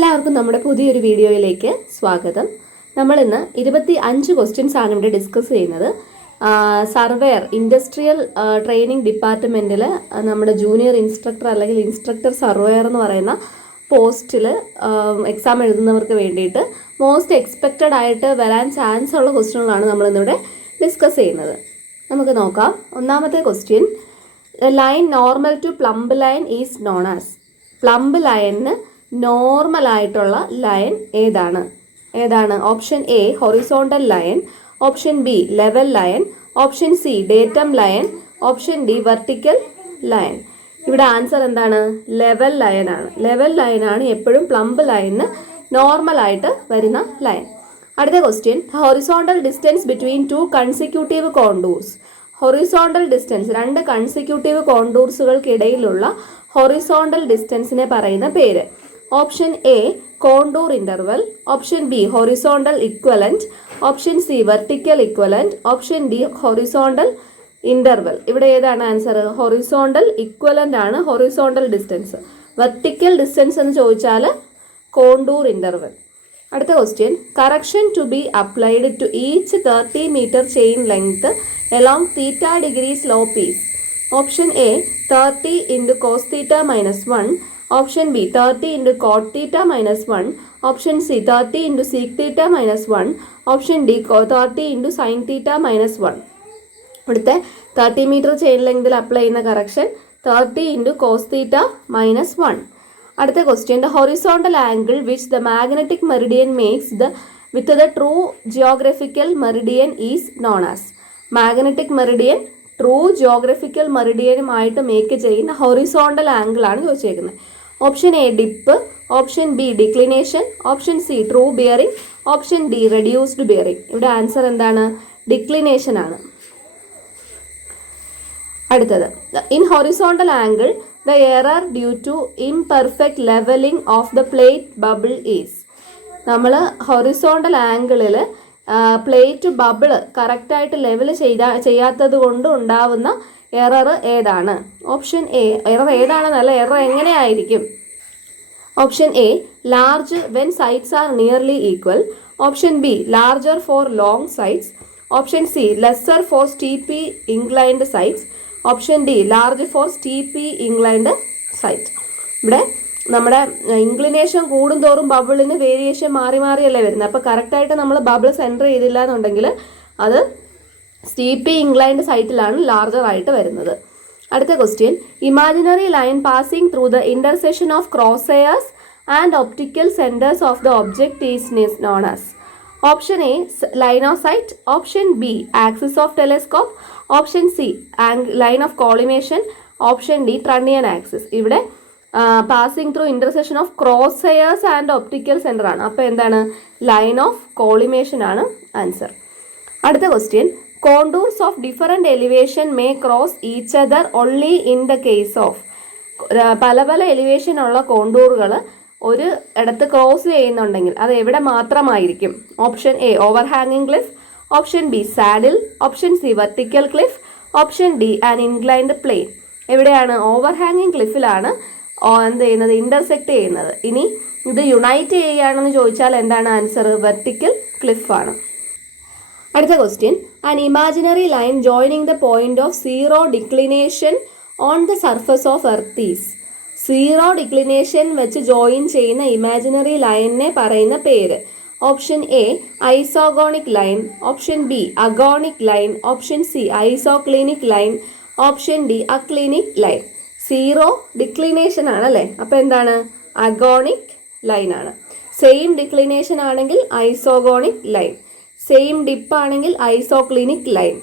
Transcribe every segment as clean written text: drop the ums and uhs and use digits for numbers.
എല്ലാവർക്കും നമ്മുടെ പുതിയൊരു വീഡിയോയിലേക്ക് സ്വാഗതം. നമ്മൾ ഇന്ന് 25 ക്വസ്റ്റ്യൻസ് ആണ് ഇവിടെ ഡിസ്കസ് ചെയ്യുന്നത്. സർവേയർ ഇൻഡസ്ട്രിയൽ ട്രെയിനിങ് ഡിപ്പാർട്ട്മെൻറ്റിൽ നമ്മുടെ ജൂനിയർ ഇൻസ്ട്രക്ടർ അല്ലെങ്കിൽ ഇൻസ്ട്രക്ടർ സർവേയർ എന്ന് പറയുന്ന പോസ്റ്റിൽ എക്സാം എഴുതുന്നവർക്ക് വേണ്ടിയിട്ട് മോസ്റ്റ് എക്സ്പെക്റ്റഡ് ആയിട്ട് വരാൻ ചാൻസ് ഉള്ള ക്വസ്റ്റ്യനുകളാണ് നമ്മളിന്നിവിടെ ഡിസ്കസ് ചെയ്യുന്നത്. നമുക്ക് നോക്കാം. ഒന്നാമത്തെ question, line normal to plumb line is known as. Plumb ലൈനിന് നോർമൽ ആയിട്ടുള്ള ലൈൻ ഏതാണ്? Option A horizontal line, option B level line, option C datum line, option D vertical line. ഇവിടെ ആൻസർ എന്താണ്? ലെവൽ ലൈൻ ആണ്. Level line ആണ് എപ്പോഴും plumb ലൈനിന് normal ആയിട്ട് വരുന്ന ലൈൻ. അടുത്ത question, horizontal distance between two consecutive contours. Horizontal distance, രണ്ട് കൺസിക്യൂട്ടീവ് കോണ്ടൂർസുകൾക്കിടയിലുള്ള ഹൊറിസോണ്ടൽ ഡിസ്റ്റൻസിനെ പറയുന്ന പേര്. Option A contour interval, option B horizontal equivalent, option C vertical equivalent, option D horizontal interval. ഇവിടെ ഏതാണ് ആൻസർ? ഹൊറിസോണ്ടൽ ഇക്വലൻ്റ് ആണ് horizontal distance. Vertical distance എന്ന് ചോദിച്ചാൽ കോണ്ടൂർ ഇൻ്റർവൽ. അടുത്ത question, correction to be applied to each 30 metre chain length along theta degree slope is. Option A 30 into cos theta minus 1, option B 30 into cot theta minus 1, option C 30 into sec theta minus 1, option D 30 into sin theta minus 1. ഇവിടുത്തെ 30 metre chain ലെങ്തിൽ apply ചെയ്യുന്ന correction 30 into cos theta minus 1. അടുത്ത question, the horizontal angle which the magnetic meridian makes with the true geographical meridian is known as. Magnetic meridian true geographical മെറിഡിയനുമായിട്ട് make ചെയ്യുന്ന horizontal angle ആണ് ചോദിച്ചേക്കുന്നത്. Option A dip, option B declination, option C true bearing, option D reduced bearing. ഇവിടെ answer എന്താണ്? Declination ആണ്. അടുത്തത്, in horizontal angle the error due to imperfect levelling of the plate bubble is. നമ്മൾ horizontal ആംഗിളിൽ plate bubble കറക്റ്റായിട്ട് level ചെയ്യാത്തത് കൊണ്ട് ഉണ്ടാവുന്ന എറർ ഏതാണ്? ഓപ്ഷൻ എ, എറർ ഏതാണെന്നല്ല, എറർ എങ്ങനെയായിരിക്കും? Option A large when sides are nearly equal, option B larger for long sides, option C lesser for steeply inclined sides, option D large for steeply inclined side. ഇവിടെ നമ്മുടെ inclination കൂടുന്തോറും ബബിളിന് variation മാറി മാറിയല്ലേ വരുന്നത്. അപ്പോൾ കറക്റ്റായിട്ട് നമ്മൾ bubble centre ചെയ്തില്ല എന്നുണ്ടെങ്കിൽ അത് സ്റ്റീപ്പി ഇൻക്ലൈൻഡ് സൈറ്റിലാണ് ലാർജർ ആയിട്ട് വരുന്നത്. അടുത്ത question, imaginary line passing through the intersection of cross hairs and optical centres of the object is known as. Option A line of sight, option B axis of telescope, option C line of collimation, option D trunnion axis. ഇവിടെ passing through intersection of cross hairs and optical centre ആണ്. അപ്പോൾ എന്താണ്? Line of collimation ആണ് answer. അടുത്ത question, contours of different elevation may cross each other only in the case of. പല പല elevation ഉള്ള കോണ്ടൂറുകൾ ഒരു ഇടത്ത് ക്രോസ് ചെയ്യുന്നുണ്ടെങ്കിൽ അത് എവിടെ മാത്രമായിരിക്കും? ഓപ്ഷൻ എ ഓവർ ഹാങ്ങിങ് cliff, option B saddle, option C vertical cliff, option D an inclined plane. എവിടെയാണ്? ഓവർ ഹാങ്ങിങ് ക്ലിഫിലാണ് എന്ത് ചെയ്യുന്നത്? ഇൻ്റർസെക്റ്റ് ചെയ്യുന്നത്. ഇനി ഇത് യുണൈറ്റ് ചെയ്യുകയാണെന്ന് ചോദിച്ചാൽ എന്താണ് ആൻസർ? വെർട്ടിക്കൽ ക്ലിഫ് ആണ്. അടുത്ത question, an imaginary line joining the point of zero declination on the surface of earth is. Zero declination വെച്ച് ജോയിൻ ചെയ്യുന്ന ഇമാജിനറി ലൈനിനെ പറയുന്ന പേര്. Option A isogonic line, option B agonic line, option C isoclinic line, option D aclinic line. Zero declination ആണല്ലേ, അപ്പോൾ എന്താണ്? Agonic line ആണ്. Same declination ആണെങ്കിൽ ഐസോഗോണിക് ലൈൻ, സെയിം ഡിപ്പ് ആണെങ്കിൽ ഐസോക്ലിനിക് ലൈൻ,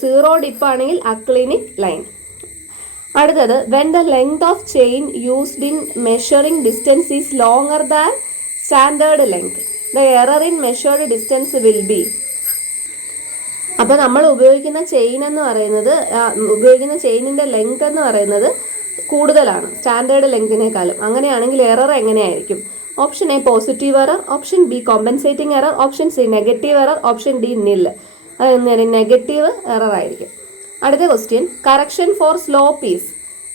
സീറോ ഡിപ്പ് ആണെങ്കിൽ അക്ലിനിക് ലൈൻ. അടുത്തത്, when the length of chain used in measuring distance is longer than standard length, the error in measured distance will be. അപ്പോൾ നമ്മൾ ഉപയോഗിക്കുന്ന chain എന്ന് പറയുന്നത്, ഉപയോഗിക്കുന്ന ചെയിനിൻ്റെ length എന്ന് പറയുന്നത് കൂടുതലാണ് സ്റ്റാൻഡേർഡ് ലെങ്തിനേക്കാളും. അങ്ങനെയാണെങ്കിൽ എറർ എങ്ങനെയായിരിക്കും? Option A positive error, option B compensating error, option C negative error, option D നിൽ. അത് നെഗറ്റീവ് എറർ ആയിരിക്കും. അടുത്ത question, correction four slope is.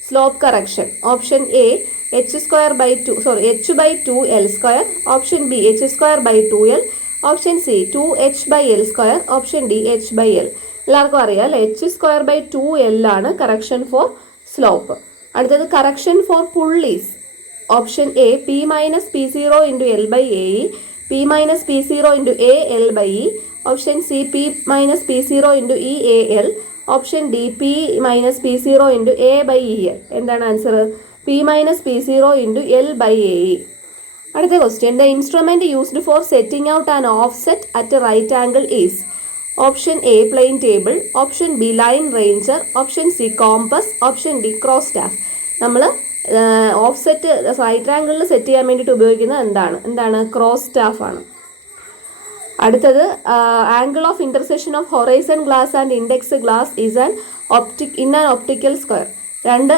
Slope correction. Option A h/2l². Option B h²/2l. Option C 2h/l². Option D h/l. എല്ലാവർക്കും അറിയാം അല്ലേ, h²/2l ആണ് correction four slope. അടുത്തത് correction four pulleys. Option A p-p0 × l/ae, p-p0 × a/l/e. Option C p-p0 × e/al. Option D p-p0 × a/el. എന്താണ് answer? p-p0 × l/ae. അടുത്ത question, the instrument used for setting out an offset at a right angle is. Option A plane table. Option B line ranger. Option C compass. Option D cross staff. നമ്മൾ offset right ആംഗിളിൽ set ചെയ്യാൻ വേണ്ടിയിട്ട് ഉപയോഗിക്കുന്നത് എന്താണ്? Cross staff ആണ്. അടുത്തത് angle of intersection of horizon glass and index glass is an optical square. രണ്ട്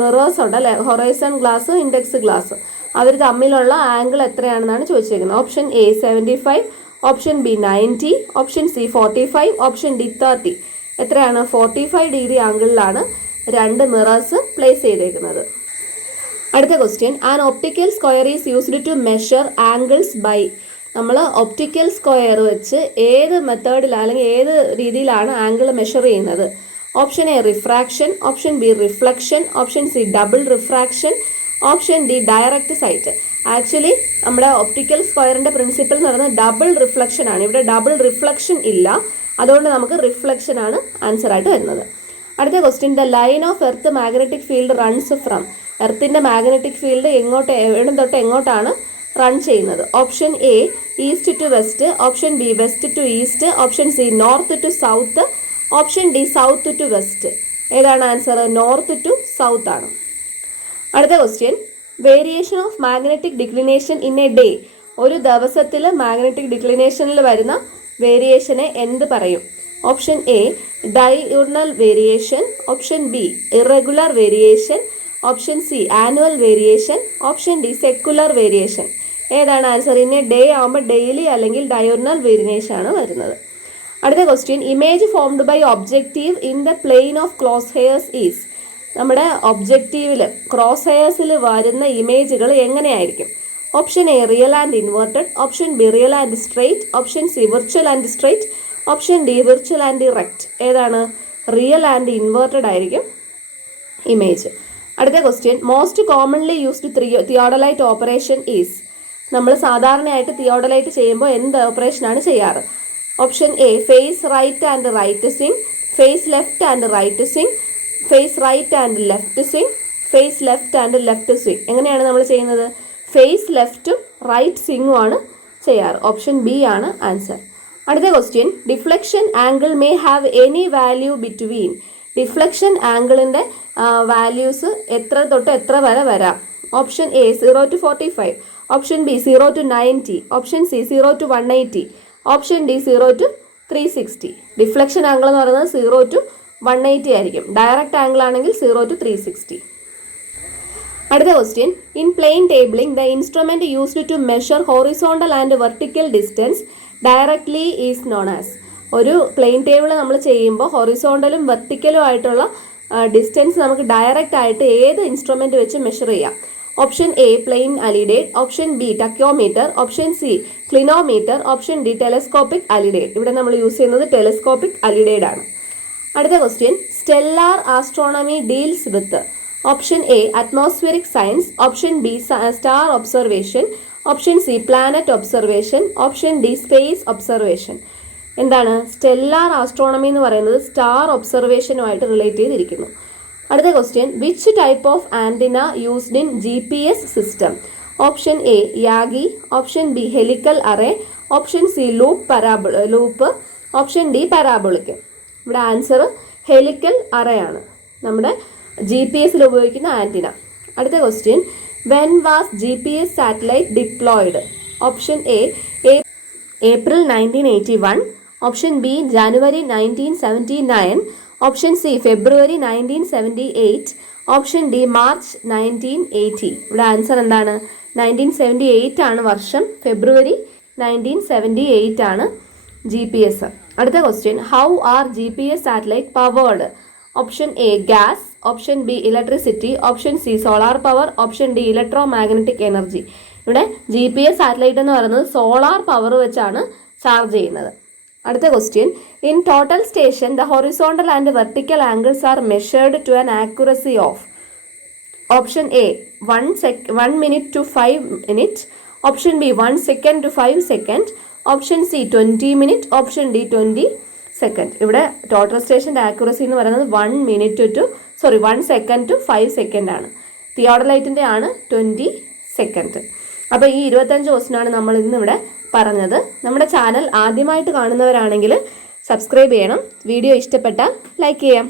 mirrors ഉണ്ട് അല്ലെ, ഹൊറൈസൺ ഗ്ലാസ് ഇൻഡെക്സ് ഗ്ലാസ്. അവർ തമ്മിലുള്ള ആംഗിൾ എത്രയാണെന്നാണ് ചോദിച്ചിരിക്കുന്നത്. Option A 75, option B 90, option C 45, option D 30. എത്രയാണ്? 45 ഡിഗ്രി ആംഗിളിലാണ് രണ്ട് മിറേഴ്സ് പ്ലേസ് ചെയ്തേക്കുന്നത്. അടുത്ത question, an optical square is used to measure angles by. നമ്മൾ ഒപ്റ്റിക്കൽ സ്ക്വയർ വെച്ച് ഏത് മെത്തേഡിലാണ് അല്ലെങ്കിൽ ഏത് രീതിയിലാണ് ആംഗിൾ മെഷർ ചെയ്യുന്നത്? Option A refraction, option B reflection, option C double refraction, option D direct sight. Actually നമ്മുടെ ഒപ്റ്റിക്കൽ സ്ക്വയറിൻ്റെ പ്രിൻസിപ്പിൾ എന്ന് പറയുന്നത് ഡബിൾ റിഫ്ലക്ഷൻ ആണ്. ഇവിടെ ഡബിൾ റിഫ്ലക്ഷൻ ഇല്ല, അതുകൊണ്ട് നമുക്ക് റിഫ്ലക്ഷൻ ആണ് ആൻസർ ആയിട്ട് വരുന്നത്. അടുത്ത question, the line of earth magnetic field runs from. എർത്തിൻ്റെ മാഗ്നറ്റിക് ഫീൽഡ് എവിടെ തൊട്ട് എങ്ങോട്ടാണ് റൺ ചെയ്യുന്നത്? Option A east to west, option B west to east, option C north to south, option D south to west. ഏതാണ് answer? North to south ആണ്. അടുത്ത question, variation of magnetic declination in a day. ഒരു ദിവസത്തിൽ magnetic ഡിക്ലിനേഷനിൽ വരുന്ന വേരിയേഷനെ എന്ത് പറയും? Option A diagonal variation, option B irregular variation, option C annual variation, option D secular variation. ഏതാണ് ആൻസർ? ഇൻ എ ഡേ ആകുമ്പോൾ ഡെയിലി അല്ലെങ്കിൽ ഡയഗണൽ വേരിയേഷൻ ആണ് വരുന്നത്. അടുത്ത question, image formed by objective in the plane of cross hairs is. നമ്മുടെ ഒബ്ജക്റ്റീവിൽ cross ഹെയർസിൽ വരുന്ന ഇമേജുകൾ എങ്ങനെയായിരിക്കും? Option A real and inverted, option B real and straight, option C virtual and straight, option D virtual and erect. ഏതാണ്? Real and inverted ആയിരിക്കും image. അടുത്ത question, most commonly used theodolite operation is. നമ്മൾ സാധാരണയായിട്ട് theodolite ചെയ്യുമ്പോൾ എന്ത് ഓപ്പറേഷനാണ് ചെയ്യാറ്? Option A face right and right swing, face left and right swing, face right and left swing, face left and left swing. എങ്ങനെയാണ് നമ്മൾ ചെയ്യുന്നത്? ഫേസ് ലെഫ്റ്റും റൈറ്റ് സ്വിങ്ങും ആണ് ചെയ്യാറ്. ഓപ്ഷൻ ബി ആണ് ആൻസർ. അടുത്ത question, deflection angle may have any value between. Deflection ആംഗിളിൻ്റെ വാല്യൂസ് എത്ര തൊട്ട് എത്ര വരെ വരാം? Option A 0 to 45, option B 0 to 90, option C 0 to 180, option D 0 to 360. Deflection angle എന്ന് പറയുന്നത് 0 to 180 ആയിരിക്കും. ഡയറക്റ്റ് ആംഗിൾ ആണെങ്കിൽ 0 to 360. അടുത്ത question, in plane tabling the instrument used to measure horizontal and vertical distance directly is known as. ഒരു plane table നമ്മൾ ചെയ്യുമ്പോൾ ഹൊറിസോണ്ടലും വെർട്ടിക്കലും ആയിട്ടുള്ള distance നമുക്ക് ഡയറക്റ്റ് ആയിട്ട് ഏത് ഇൻസ്ട്രുമെന്റ് വെച്ച് മെഷർ ചെയ്യാം? Option A plane alidade, option B tacheometer, option C clinometer, option D telescopic alidade. ഇവിടെ നമ്മൾ യൂസ് ചെയ്യുന്നത് ടെലസ്കോപ്പിക് അലിഡേറ്റ് ആണ്. അടുത്ത question, stellar astronomy deals with. Option A atmospheric science, option B star observation, option C planet observation, option D space observation. എന്താണ്? Stellar astronomy എന്ന് പറയുന്നത് star ഒബ്സർവേഷനുമായിട്ട് relate ചെയ്തിരിക്കുന്നു. അടുത്ത question, which type of antenna used in GPS system? Option A Yagi, option B helical array, option C loop, option D parabolic. ഇവിടെ answer helical array ആണ്, നമ്മുടെ GPS ഉപയോഗിക്കുന്ന ആൻറ്റിന. അടുത്ത question, when was GPS satellite diploid? Option A April 1981, option B January 1979, option C February 1978, option D March 1980. ഇവിടെ answer എന്താണ്? 1978 ആണ് വർഷം, ഫെബ്രുവരി 1978 ആണ് GPS. അടുത്ത question, how are GPS satellite powered? Option A gas, option B electricity, option C solar power, option D electromagnetic energy. ഇവിടെ GPS satellite എന്ന് പറയുന്നത് solar power വെച്ചാണ് ചാർജ് ചെയ്യുന്നത്. അടുത്ത question, in total station the horizontal and vertical angles are measured to an accuracy of. Option A 1 minute to 5 minutes, option B 1 second to 5 seconds, option C 20 minutes, option D 20 seconds. ഇവിടെ total സ്റ്റേഷൻ്റെ accuracy എന്ന് പറയുന്നത് 1 second to 5 seconds ആണ്. തിയോഡലൈറ്റിൻ്റെ ആണ് 20 seconds. അപ്പോൾ ഈ 25 ക്വസ്റ്റ്യനാണ് നമ്മൾ ഇന്നിവിടെ പറഞ്ഞത്. നമ്മുടെ ചാനൽ ആദ്യമായിട്ട് കാണുന്നവരാണെങ്കിൽ സബ്സ്ക്രൈബ് ചെയ്യണം. വീഡിയോ ഇഷ്ടപ്പെട്ടാൽ ലൈക്ക് ചെയ്യാം.